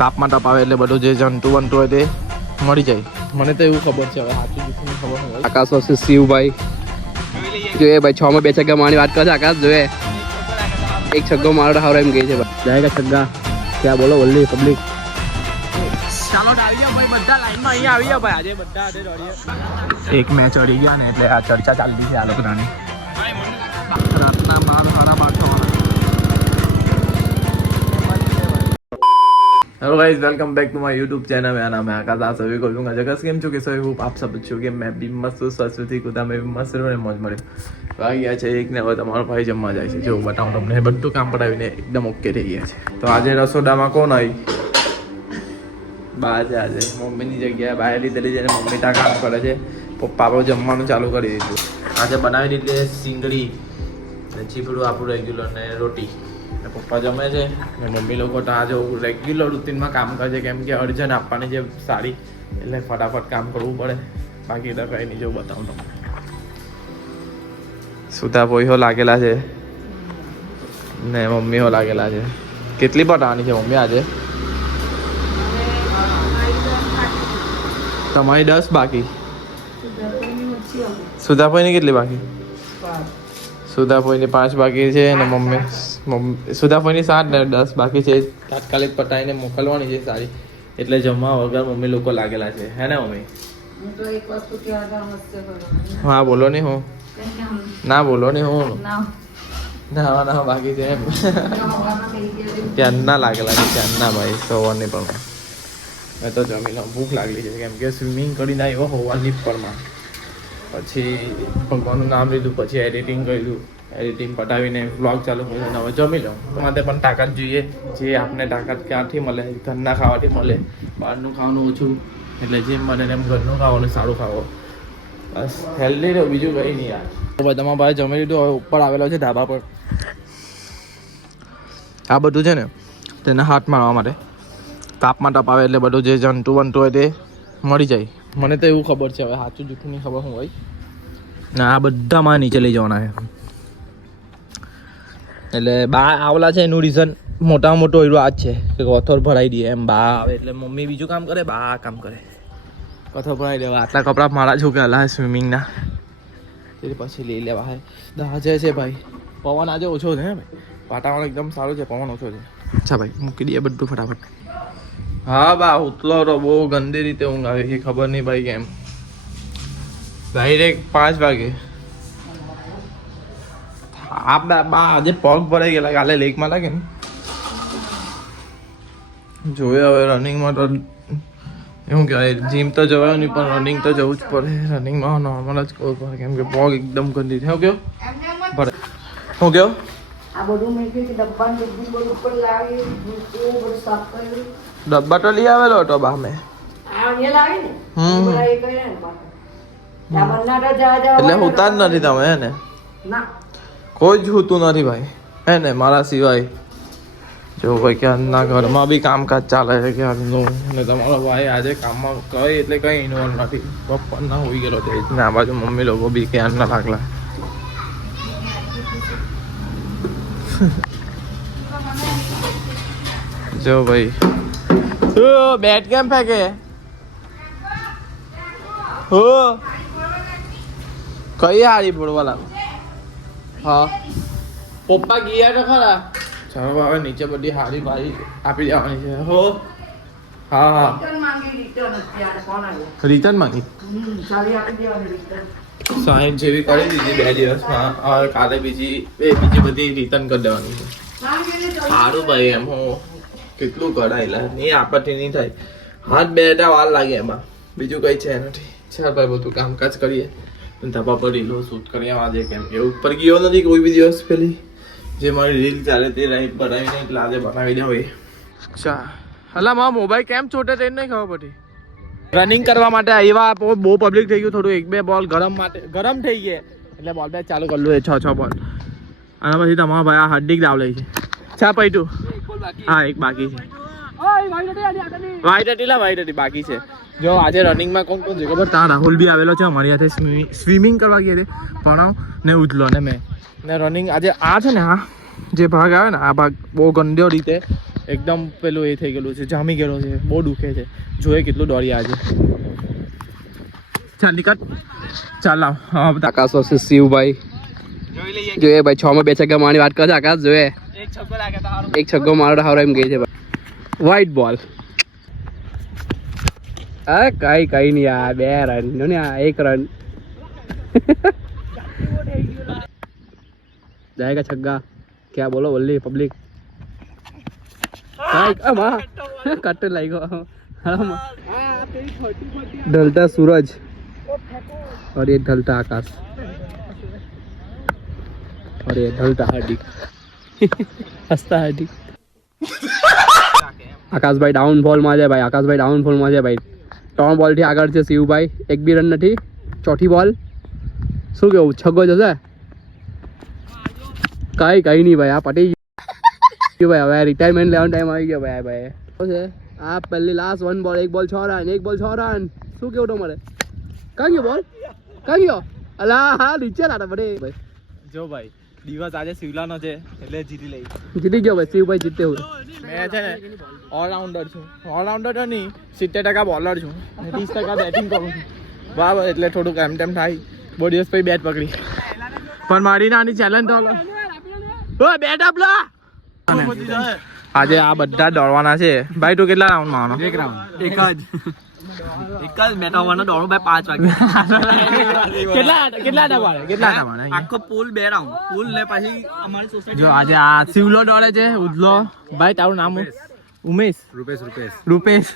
તાપમાં તપાવે એટલે બધું જે જંતુ વંતુ હોય તે મરી જાય. મને તો એવું ખબર છે, હવે સાચું જૂઠું નહીં ખબર હોય. આકાશ વર્ષે શિવભાઈ જોઈએ ભાઈ 6 માં 2 છગ્ગા મારવાની વાત કરે છે આકાશ. જોઈએ એક છગ્ગો મારો હારો એમ કહે છે જાયગા છગ્ગા. ક્યાં બોલો વલ્લી પબ્લિક. ચાલો આવી ગયા ભાઈ, બધા લાઈનમાં અહીંયા આવી ગયા ભાઈ. આજે બધા આજે દોડીએ. એક મેચ અડી ગયા ને એટલે આ ચર્ચા ચાલતી છે આ લોકોની. રાતના 12 સાડા 12 થવાના. Hello guys, welcome back to my YouTube channel. मेरा नाम है आकाश. आप सभी को लूँगा जगह गेम चुके सभी होप आप सब अच्छे होंगे. मैं भी मस्त हूँ. सरस्वती खुदा मैं भी मस्त रहूँ. मौज મળે વાગી ગયા છે એક ને હવે તમારો ભાઈ જમવા જાય છે. જો બતાવું તમને, બધું કામ પડાવીને એકદમ ઓકે થઈ ગયા છે. તો આજે રસોડામાં કોણ આવી? બા છે. આજે મમ્મીની જગ્યાએ બહાર લીધેલી છે. મમ્મી ત્યાં કામ કરે છે. પપ્પા પણ જમવાનું ચાલુ કરી દીધું. આજે બનાવી દીધી સિંગડી ને ચીપડું આપણું રેગ્યુલર ને રોટી. પપ્પા જમે છે ને મમ્મી લોકો તો આજે રેગ્યુલર રૂટીનમાં કામ કરે છે, કેમ કે અર્જન્ટ આપવાની છે સાડી, એટલે ફટાફટ કામ કરવું પડે. બાકી તો કંઈ નહીં. જો બતાવું તમને, સુતા પોઈહો લાગેલા છે ને મમ્મીઓ લાગેલા છે. કેટલી પટાવાની છે મમ્મી આજે? તમારી 10 બાકી. સુધાપોઈની કેટલી બાકી? સુધાપોઈની 5 બાકી છે ને મમ્મી સુધાપોઈની 7 ને 10 બાકી છે. તાત્કાલિક પટાઈને મોકલવાની છે સારી, એટલે જમવા વગર મમ્મી લોકો લાગેલા છે. હે ને મમ્મી? હા બોલો નહીં. હું ના બોલો નહીં. હું ના બાકી છે એમ. ત્યારના લાગેલા છે, ત્યારના ભાઈ સવારની પણ. મેં તો જમી લઉં, ભૂખ લાગેલી છે, કેમ કે સ્વિમિંગ કરીને આવ્યો હોવાની પરમાં. પછી ભગવાનનું નામ લીધું, પછી એડિટિંગ કર્યું. એડિટિંગ પટાવીને વ્લોગ ચાલુ કર્યું. હવે જમી લઉં. માટે પણ તાકાત જોઈએ. જે આપને તાકાત ક્યાંથી મળે? ઘરના ખાવાથી મળે. બહારનું ખાવાનું ઓછું, એટલે જેમ મળે એમ ઘરનું ખાવાનું સારું ખાવો. બસ હેલ્ધી રહો, બીજું કંઈ નહીં યાર. ભાઈ તમારા ભાઈ જમી લીધું. હવે ઉપર આવેલો છે ધાબા પર. આ બધું છે ને તેને હાથ મારવા માટે. તાપમાં તપાવે એટલે બધું જે જંતુ વંતુ હોય તે મરી જાય. મને તો એવું ખબર છે, હવે સાચું જૂઠું નહીં ખબર હું હોય. ને આ બધામાં નીચે લઈ જવાના છે. એટલે બા આવલા છે એનું રીઝન મોટામાં મોટો એરો આ જ છે કે કથોર ભરાઈ દઈએ એમ. બા આવે એટલે મમ્મી બીજું કામ કરે, બા આ કામ કરે. કથોર ભરાઈ દેવા. આટલા કપડાં મારા છું કે હલા સ્વિમિંગના, એટલે પછી લઈ લેવા. હે દાજે છે ભાઈ. પવન આજે ઓછો છે ને ભાઈ, વાતાવરણ એકદમ સારું છે, પવન ઓછો છે. અચ્છા ભાઈ, મૂકી દઈએ બધું ફટાફટ. હા બા ઉતલો તો બહુ ગંદી રીતે ઊંઘ આવી છે, ખબર નહીં ભાઈ કેમ. ડાયરેક્ટ 5 વાગે. આ બા આજે પગ ભરાઈ ગયેલા, કાલે લેકમાં લાગે ને. જોયે હવે રનિંગમાં તો એવું કહેવાય, જીમ તો જવાય નહીં પણ રનિંગ તો જવું જ પડે. રનિંગમાં નોર્મલ જ કરવું પડે, કેમ કે પગ એકદમ ગંદી છે. શું કહો ભરે? શું કહો? ડબ્બા તો લઈ આવેલો હતો બા મેં. એટલે હોતા જ નથી તમે? હે ને કોઈ જ હોતું નથી ભાઈ, હે ને મારા સિવાય. જો ભાઈ ક્યારના ઘરમાં બી કામકાજ ચાલે છે ક્યારનું. અને તમારો ભાઈ આજે કામમાં કઈ એટલે કઈ ઇન્વોલ્વ નથી. પપ્પા ના હોઈ ગયેલો તે જ ને. આ બાજુ મમ્મી લોકો બી ક્યારના લાગલા. જો ભાઈ બેટ કેમ ફેંકે? હો કઈ હારી ફોડવાલા? હા પપ્પા ગયા તો ખરા. ચાલો હવે નીચે બધી હારી ભારી આપી દેવાની છે. હો હા હા રિટર્ન માંગી 60 જેવી કરી દીધી 2 દિવસમાં. હવે કાલે બીજી બધી રિટર્ન કરી દેવાની છે. સારું ભાઈ એમ હું કેટલું કરાયેલા નહીં, આપણાથી નહીં થાય. હાથ બેટા વાર લાગે એમાં, બીજું કઈ છે નથી. ચાલ ભાઈ બધું કામકાજ કરીએ. ધાબા પર રીલો શૂટ કરીએ આજે, કેમ કે ઉપર ગયો નથી કોઈ બી દિવસ. પેલી જે મારી રીલ ચાલે તે રહી બનાવીને, એટલે આજે બનાવી દે ભાઈ. અચ્છા હલા મારો મોબાઈલ કેમ છોટે તે નહીં ખબર પડી. રનિંગ કરવા માટે આવ્યા, બહુ પબ્લિક થઈ ગયું. થોડું 1-2 બોલ ગરમ થઈ ગયા, એટલે બોલ બેટ ચાલુ કરી લો. 6 બોલ. અને પછી તમારા ભાઈ આ હાર્દિક દાવ લે છે. ચા પૈટું? હા એક બાકી છે. વાઈટ બાકી છે. જો આજે રનિંગમાં કોણ છે ખબર? ત્યાં રાહુલ બી આવેલો છે અમારી સાથે. સ્વિમિંગ કરવા ગયા છે પ્રણવ ને ઉજલો ને મેં. ને રનિંગ આજે આ છે ને, આ જે ભાગ આવે ને આ ભાગ બહુ ગંદો રીતે એકદમ પેલું એ થઈ ગયેલું છે, જામી ગયેલો છે, બહુ દુખે છે. જોઈએ કેટલું દોડી આજે. ચાલ નીકળ, ચાલ આવ. હા આકાશ versus શિવભાઈ. જોઈએ ભાઈ 6 માં 2 છગ્ગા મારવાની વાત કરે છે આકાશ. જોઈએ એક છગ્ગો મારો હારો એમ કહે છે ભાઈ. વ્હાઈટ બોલ. હા કઈ નહીં યાર, 2 રન જો ને, 1 રન. जाएगा छग्गा. क्या बोलो वल्ली पब्लिक. कट लगेगा. ढलता सूरज और ये ढलता आकाश और ये ढलता हार्दिक. हंसता हार्दिक. આકાશભાઈ ડાઉનફોલ માં છે ભાઈ. આકાશભાઈ ડાઉનફોલ માં છે ભાઈ. 3 બોલ થી આગળ છે શિવભાઈ. 1 બી રન નથી. ચોથી બોલ. શું કેવું, છગ્ગો જશે? કઈ નહીં ભાઈ, આ પટી ગયું ભાઈ. હવે રિટાયરમેન્ટ લેવાનો ટાઈમ આવી ગયો ભાઈ. શું છે આ પહેલી લાસ્ટ 1 બોલ, 1 બોલ 6 રન, 1 બોલ 6 રન. શું કેવું તમારે? ક્યાં ગયો બોલ? ક્યાં ગયો? અલા હા નીચે લાટા પડે ભાઈ. જો ભાઈ દિવસ આજે શિવલાનો છે એટલે જીતી લઈ. જીતી ગયો ભાઈ શિવભાઈ. જીતે હું મેં છે ને ઓલરાઉન્ડર છું. ઓલરાઉન્ડર તો નહીં, 70% બોલર છું, 30% બેટિંગ કરું છું. બરાબર, એટલે થોડુંક એમ તેમ થાય. બહુ દિવસ પછી બેટ પકડી, પણ મારી નાની ચેલેન્જ તો બેટ આપલા. આજે આ બધા દોડવાના છે ભાઈ. તું કેટલા રાઉન્ડ મારવાનો? 1 રાઉન્ડ. એક જ મેટાવાનો દોડો ભાઈ 5 વાગે. કેટલા દબાડે? આખો પુલ 2 રાઉન્ડ. પુલ લે પછી અમારી સોસાયટી. જો આજે આ શિવલો દોડે છે, ઉજલો ભાઈ. તારું નામ? ઉમેશ. રૂપેશ.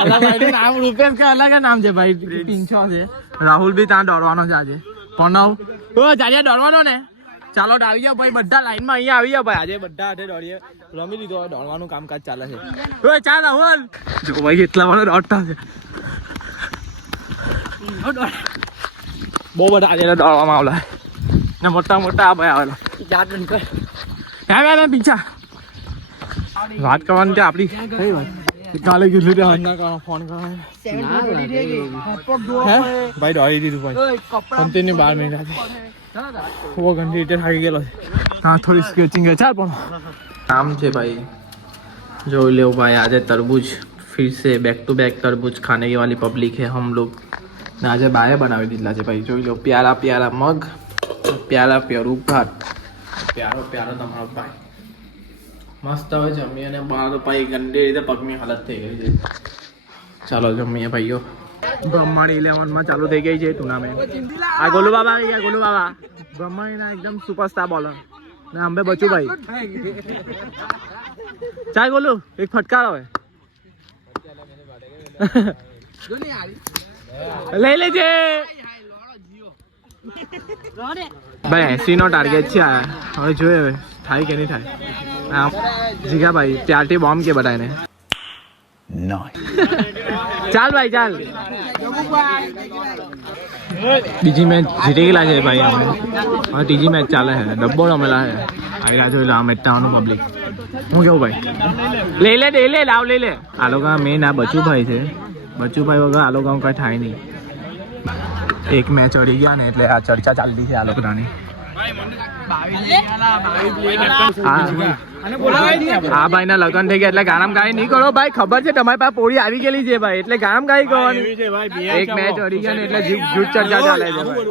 અલા ભાઈ નામ રૂપેશ કે અલગ નામ છે ભાઈ. પિંછો છે. રાહુલ બી ત્યાં દોડવાનો છે આજે. પ્રણવ જાજે દોડવાનો ને. ચાલો આવી જાવ ભાઈ, બધા લાઈનમાં અહીંયા આવી જાવ ભાઈ. આજે બધા હાથે દોડીએ, રમી લીધો, દોડવાનું કામકાજ ચાલે છે. ઓય ચાલ રાહુલ. જો ભાઈ એટલા બધા દોડતા છે. બહુ બધા આજે દોડવામાં આવેલા ને, મોટા ભાઈ આવેલા. પીછા વાત કરવાની ત્યાં આપડી કઈ વાત? કાલે કીધું ત્યાં ફોન કરવાનો. ભાઈ દોડી દીધું ભાઈ. કન્ટિન્યુ 12 મિનિટ આજે. वो गंदी રીતે થાકી ગયેલો છે. हाँ थोड़ी स्केचिंग है. चाल नाम છે ભાઈ. जो लो भाई आज तरबूज फिर से बैक टू बैक तरबूज खाने की वाली पब्लिक है हम लोग. આજે બાએ બનાવી દીધલા છે ભાઈ. જોઈ લો પ્યારા મગ, પ્યારું ભાત. પ્યારો તમારો ભાઈ મસ્ત. હવે જમીએ અને બહાર ભાઈ ગંદી રીતે પગની હાલત થઈ ગઈ છે. ચાલો જમીએ ભાઈઓ. બ્રહ્માંડ 11 માં ચાલુ થઈ ગઈ છે ટુર્નામેન્ટ. આ ગોલુ બાબા આવી ગયા. ગોલુ બાબા બ્રહ્માંડના એકદમ સુપરસ્ટાર બોલર ને અંબે બચુ ભાઈ. ચાલ ગોલુ એક ફટકાર હવે લઈ લેજે ભાઈ. 80 નો ટાર્ગેટ છે આ. હવે જોઈએ હવે થાય કે નહીં થાય. જીગા ભાઈ ત્યારથી બોમ્બ કે બધાને. ચાલ ભાઈ ચાલ. બીજી મેચ જીતી ગયેલા છે ભાઈ અમે. હવે ત્રીજી મેચ ચાલે છે. ડબ્બો રમેલા છે. આયરા જોઈ લો મેટાવાનું પબ્લિક. હું કેવું ભાઈ? લઈ લે લાવ લઈ લે. આ લોકો મેન આ બચુભાઈ છે. બચુભાઈ વગર આ લોકો કઈ થાય નહીં. એક મેચ ચડી ગયા ને એટલે આ ચર્ચા ચાલતી છે આ લોકોની. આ ભાઈ ના લગ્ન થઈ ગયા એટલે ગારમ ગાઈ નહીં કરો ભાઈ. ખબર છે તમારી પાસે પોળી આવી ગયેલી છે ભાઈ, એટલે ગારમ ગાઈ કરવાની. એક મેચ અડી ગયા ને એટલે જૂઠ ચર્ચા ચાલે છે ભાઈ.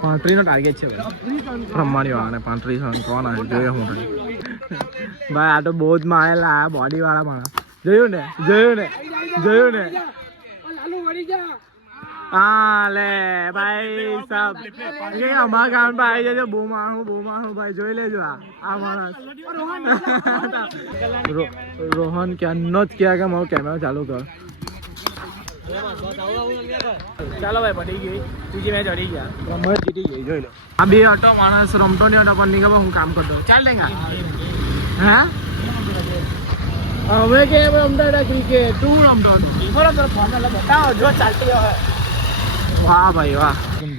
35 નો ટાર્ગેટ છે રમવાની વાળાને. 35 રન કોણ આવે જોઈએ હું ભાઈ. આ તો બહુ જ મારેલા બોડી વાળા મારા. જોયું ને હા લે ભાઈ સાહેબ. અમારા ગામ પર આવી જજો. બહુ માણું ભાઈ. જોઈ લેજો આ માણસ રોહન ક્યાંનો જ ક્યાં કે મારો કેમેરા ચાલુ કર. ચાલો ભાઈ પડી ગઈ. બીજી મેચ અડી ગયા. રમત જીતી ગઈ. જોઈ લો આ બે હતો માણસ રમતો નહીં હતો પણ નહીં ખબર હું કામ કરતો. ચાલ લેંગા હે હવે કે રમતા હતા ક્રિકેટ. તું રમતો બતાવો જો ચાલતી હોય. વાહ ભાઈ વાહ.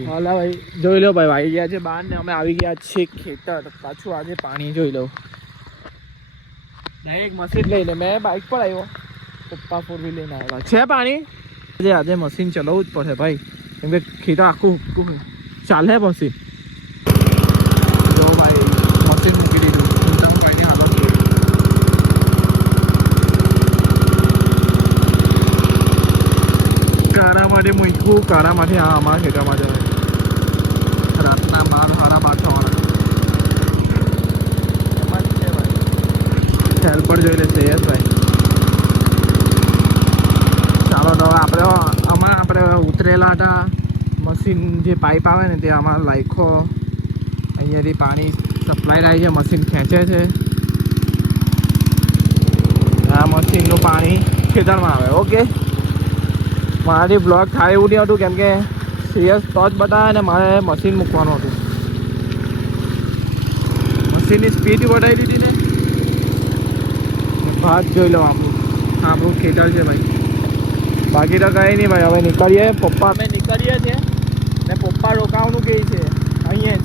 હાલા ભાઈ જોઈ લો ભાઈ આવી ગયા છે બહાર ને અમે આવી ગયા છે ખેતર. પાછું આજે પાણી જોઈ લો. ડાયરેક્ટ મશીન લઈને મેં બાઇક પર આવ્યો. પપ્પા 4 વ્હીલ લઈને આવ્યા છે. પાણી આજે મશીન ચલાવવું જ પડે ભાઈ, કેમ કે ખેતર આખું ચાલે મશીન. જો ભાઈ મશીન મૂકી દીધું. આખું કાળામાંથી આ અમારા ખેતરમાં જવાય રાતના 12 સાડા 12 થવાના ખેલ પર જોઈ લેશે યશભાઈ ચાલો તો હવે આપણે ઉતરેલા હતા મશીન જે પાઇપ આવે ને તે આમાં લાયખો અહીંયાથી પાણી સપ્લાય થાય છે મશીન ખેંચે છે આ મશીનનું પાણી ખેતરમાં આવે ઓકે મારાથી બ્લોગ થાય એવું નહીં હતું કેમ કે સિરિયસ તો જ બતાવે ને મારે મશીન મૂકવાનું હતું મશીનની સ્પીડ વધારી દીધી ને ભાત જોઈ લો આપણું ખેતર છે ભાઈ બાકી તો કંઈ નહીં ભાઈ હવે નીકળીએ પપ્પા અમે નીકળીએ છીએ ને પપ્પા રોકાવાનું કહે છે અહીંયા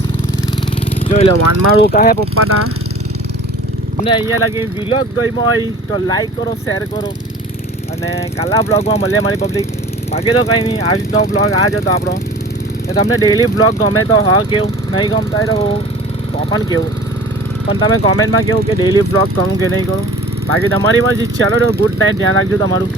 જ જોઈ લો વાનમાં રોકા હે પપ્પાના અને અહીંયા લગી વિલોગ ગમ્યો હોય તો લાઈક કરો શેર કરો અને કાલના બ્લોગમાં મળીએ મારી પબ્લિક બાકી તો કંઈ નહીં આજનો બ્લોગ આ જ હતો આપણો એ તમને ડેઈલી બ્લોગ ગમે તો હા કેવું નહીં ગમતા હોય તો પણ કેવું પણ તમે કોમેન્ટમાં કેવું કે ડેઈલી બ્લોગ કરું કે નહીં કરું બાકી તમારી મરજી ચાલો તો ગુડ નાઇટ ધ્યાન રાખજો તમારું